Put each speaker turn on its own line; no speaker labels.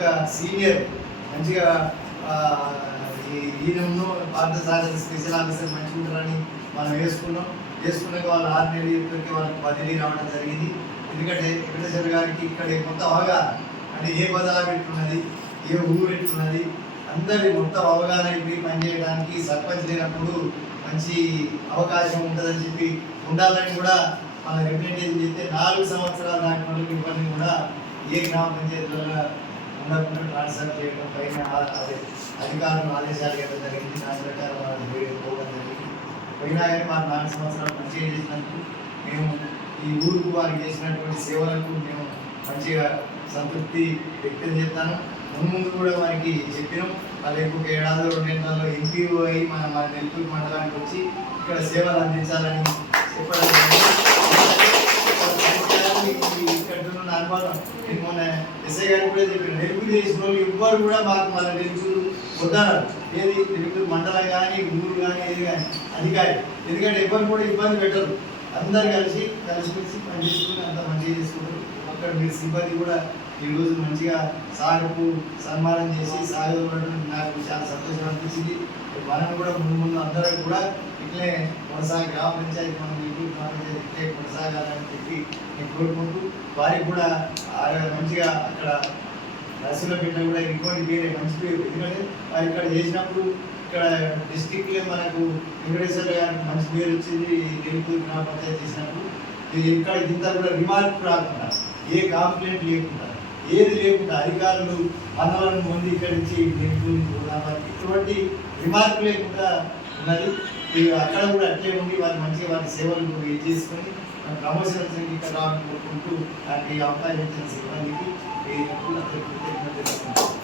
ఒక సీనియర్ మంచిగా ఆ, ఈ ఈయనను పార్థసారథి స్పెషల్ ఆఫీసర్ మంచిగా ఉంటారని మనం వేసుకున్నాం. వేసుకున్నాక వాళ్ళు ఆరు నెలలు ఇప్పటికీ వాళ్ళకి బదిలీ రావడం జరిగింది. ఎందుకంటే వెంకటేశ్వర గారికి ఇక్కడ మొత్తం అవగాహన అంటే ఏ బదాలు ఎట్లున్నది ఏ ఊరు ఎట్లున్నది అందరి మొత్తం అవగాహన అయిపోయి పనిచేయడానికి సర్పంచ్ లేనప్పుడు మంచి అవకాశం ఉంటుందని చెప్పి ఉండాలని కూడా మన రిప్రజెంటేషన్ చేస్తే నాలుగు సంవత్సరాల దాటి వాళ్ళకి ఇవన్నీ కూడా ఏ గ్రామ పంచాయతీలో ఉన్నప్పుడు ట్రాన్స్ఫర్ చేయడం పైన అదే అధికారులు ఆదేశాలు ఇవ్వడం జరిగింది. దాని ప్రకారం వాళ్ళు వేరే పోవడం జరిగింది. పోయినా కానీ వారు నాలుగు సంవత్సరాలు మంచిగా చేసినందుకు మేము ఈ ఊరుకు వారు చేసినటువంటి సేవలకు మేము మంచిగా సంతృప్తి వ్యక్తం చేస్తాను. ముందు ముందు కూడా వారికి చెప్పినాం. వాళ్ళు ఇంకొక ఏడాది రెండు ఏళ్ళలో ఎంపీఓ అయి మన మన నెల్లూరు మండలానికి వచ్చి ఇక్కడ సేవలు అందించాలని చెప్పడం మొన్న ఎస్ఐ గారు కూడా చెప్పారు నెల్లూరు చేసిన వాళ్ళు ఎవ్వరు కూడా మాకు మన నెల్లూరు వద్దన్నారు. ఏది? నెల్లూరు మండలం కానీ ఊరు కానీ ఏది కానీ అధికారి. ఎందుకంటే ఎవరు కూడా ఇబ్బంది పెట్టరు. అందరు కలిసి కలిసిమెలిసి పని చేసుకుని అంత మంచిగా చేసుకుంటారు అక్కడ మీరు సిబ్బంది కూడా ఈ రోజు మంచిగా సాగుకు సన్మానం చేసి సాగడం నాకు చాలా సంతోషం అనిపించింది. మనం కూడా ముందు ముందు అందరం కూడా ఇట్లే కొనసాగి గ్రామ పంచాయతీ మనం గ్రామ పంచాయతీ ఇట్లే కొనసాగాలని చెప్పి నేను కోరుకుంటూ వారికి కూడా ఆ మంచిగా అక్కడ బస్సులో బిడ్డ కూడా ఇంకోటి వేరే మంచి పేరు. ఎందుకంటే వారు ఇక్కడ చేసినప్పుడు ఇక్కడ డిస్టిక్లో మనకు వెంకటేశ్వర గారికి మంచి పేరు వచ్చింది నెల్లూరు గ్రామ పంచాయతీ చేసినప్పుడు. ఇక్కడ ఇంత కూడా రిమార్క్ రాకుండా ఏ కాంప్లైంట్ లేకుండా ఏది లేకుండా అధికారులు మనలను పొంది ఇక్కడి నుంచి నెల్లూరు గోదావరి ఇటువంటి రిమార్క్ లేకుండా ఉన్నది. ఇక అక్కడ కూడా అట్లే ఉండి వారు మంచిగా వారి సేవలు ఇది చేసుకొని ప్రమోషన్ ఇక్కడ రావాలని కోరుకుంటూ నాకు ఈ అవకాశం ఇచ్చిన సిబ్బందికి ఈ అందరికీ